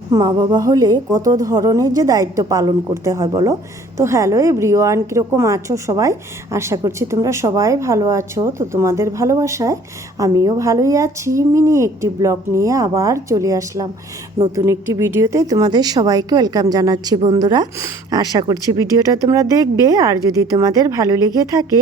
মা বাবা হলে কত ধরনের যে দায়িত্ব পালন করতে হয় বলো। তো হ্যালো এভরিওয়ান, কীরকম আছো সবাই? আশা করছি তোমরা সবাই ভালো আছো। তো তোমাদের ভালোবাসায় আমিও ভালোই আছি। মিনি একটি ব্লগ নিয়ে আবার চলে আসলাম নতুন একটি ভিডিওতে। তোমাদের সবাইকে ওয়েলকাম জানাচ্ছি বন্ধুরা। আশা করছি ভিডিওটা তোমরা দেখবে, আর যদি তোমাদের ভালো লেগে থাকে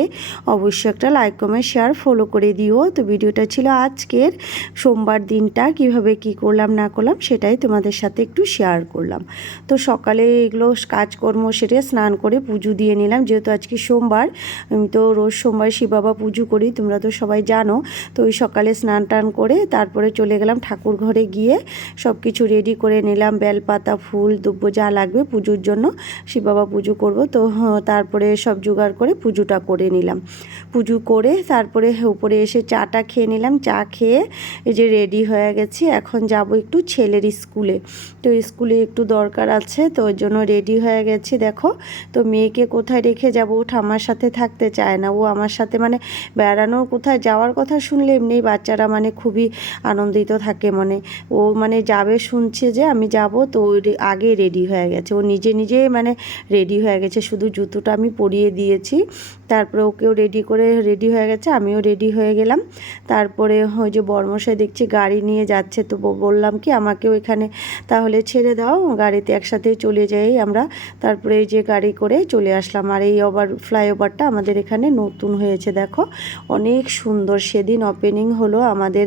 অবশ্যই একটা লাইক কমেন্ট শেয়ার ফলো করে দিও। তো ভিডিওটা ছিল আজকের সোমবার দিনটা কিভাবে কি করলাম না করলাম সেটাই তোমাদের সাথে একটু শেয়ার করলাম। তো সকালে এগুলো কাজকর্ম সেরে স্নান করে পুজো দিয়ে নিলাম, যেহেতু আজকে সোমবার। আমি তো রোজ সোমবার শিব বাবা পুজো করি, তোমরা তো সবাই জানো। তো ওই সকালে স্নান টান করে তারপরে চলে গেলাম ঠাকুর ঘরে, গিয়ে সব কিছু রেডি করে নিলাম, বেলপাতা ফুল দুব্বো যা লাগবে পুজোর জন্য, শিব বাবা পুজো করবো। তো তারপরে সব জোগাড় করে পুজোটা করে নিলাম। পুজো করে তারপরে উপরে এসে চাটা খেয়ে নিলাম। চা খেয়ে এই যে রেডি হয়ে গেছি, এখন যাব একটু ছেলের স্কুলে। তো স্কুলে একটু দরকার আছে, তো ওই জন্য রেডি হয়ে গেছি। দেখো, তো মেয়েকে কোথায় রেখে যাব, ও আমার সাথে থাকতে চায় না। ও আমার সাথে মানে বেড়ানোর কোথায় যাওয়ার কথা শুনলে এমনি বাচ্চারা মানে খুবই আনন্দিত থাকে, মানে ও মানে যাবে শুনছে যে আমি যাব, তো আগে রেডি হয়ে গেছে। ও নিজে নিজে মানে রেডি হয়ে গেছে, শুধু জুতোটা আমি পরিয়ে দিয়েছি। তারপরে ওকেও রেডি হয়ে গেছে, আমিও রেডি হয়ে গেলাম। তারপরে ওই যে বর্মশাই দেখছি গাড়ি নিয়ে যাচ্ছে, তো বললাম কি আমাকেও এখানে তাহলে ছেড়ে দাও, গাড়িতে একসাথে চলে যাই আমরা। তারপরে এই যে গাড়ি করে চলে আসলাম। আর এই ফ্লাইওভারটা আমাদের এখানে নতুন হয়েছে, দেখো অনেক সুন্দর। সেদিন ওপেনিং হলো, আমাদের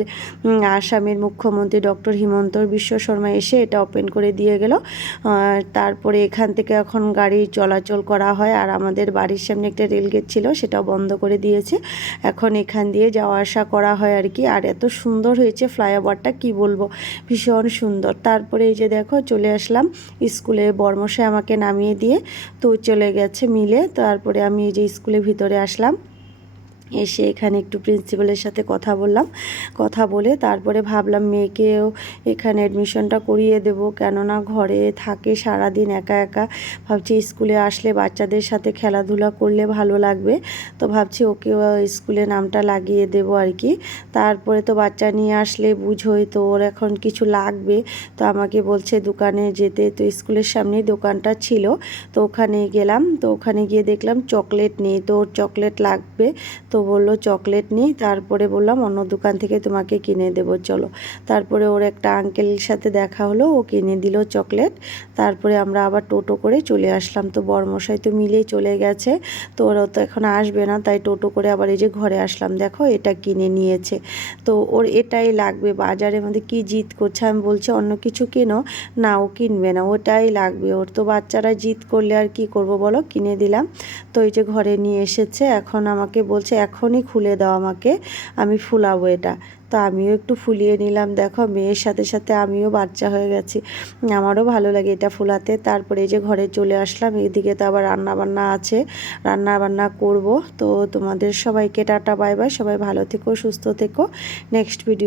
আসামের মুখ্যমন্ত্রী ডক্টর হিমন্ত বিশ্ব শর্মা এসে এটা ওপেন করে দিয়ে গেল। তারপরে এখান থেকে এখন গাড়ি চলাচল করা হয়। আর আমাদের বাড়ির সামনে একটা রেলগেট ছিল, সেটাও বন্ধ করে দিয়েছে। এখন এখান দিয়ে যাওয়া আসা করা হয় আর কি। আর এত সুন্দর হয়েছে ফ্লাইওভারটা, কি বলবো, ভীষণ সুন্দর। তারপরে এই যে দেখো চলে আসলাম স্কুলে, বর্মশাই আমাকে নামিয়ে দিয়ে তো চলে গেছে মিলে। তারপরে আমি এই যে স্কুলের ভিতরে আসলাম, এসে এখানে একটু প্রিন্সিপালের সাথে কথা বললাম। কথা বলে তারপরে ভাবলাম মেয়েকেও এখানে অ্যাডমিশনটা করিয়ে দেব, কেননা ঘরে থাকে সারাদিন একা একা। ভাবছি স্কুলে আসলে বাচ্চাদের সাথে খেলাধুলা করলে ভালো লাগবে, তো ভাবছি ওকেও স্কুলে নামটা লাগিয়ে দেব আর কি। তারপরে তো বাচ্চা নিয়ে আসলে বুঝোই তো, ওর এখন কিছু লাগবে। তো আমাকে বলছে দোকানে যেতে, তো স্কুলের সামনেই দোকানটা ছিল, তো ওখানে গেলাম। তো ওখানে গিয়ে দেখলাম চকলেট নেই, তো ওর চকলেট লাগবে। তো বললো চকলেট নেই। তারপরে বললাম অন্য দোকান থেকে তোমাকে কিনে দেবো চলো। তারপরে ওর একটা আঙ্কেলের সাথে দেখা হলো, ও কিনে দিল চকলেট। তারপরে আমরা আবার টোটো করে চলে আসলাম। তো বর্মশাই তো মিলেই চলে গেছে, তো ওরা তো এখন আসবে না, তাই টোটো করে আবার এই যে ঘরে আসলাম। দেখো এটা কিনে নিয়েছে, তো ওর এটাই লাগবে। বাজারের মধ্যে কি জিদ করছে, আমি বলছি অন্য কিছু কেনো, না ও কিনবে না, ওটাই লাগবে ওর। তো বাচ্চারা জিদ করলে আর কি করব বলো, কিনে দিলাম। তো এই যে ঘরে নিয়ে এসেছে, এখন আমাকে বলছে এখনই খুলে দাও আমাকে, আমি ফুলাবো এটা। তো আমিও একটু ফুলিয়ে নিলাম। দেখো মেয়ের সাথে সাথে আমিও বাচ্চা হয়ে গেছি, আমারও ভালো লাগে এটা ফুলাতে। তারপরে এই যে ঘরে চলে আসলাম, এদিকে তো আবার রান্নাবান্না আছে, রান্নাবান্না করব। তো তোমাদের সবাইকে টাটা বাই বাই, সবাই ভালো থেকো সুস্থ থেকো। Next video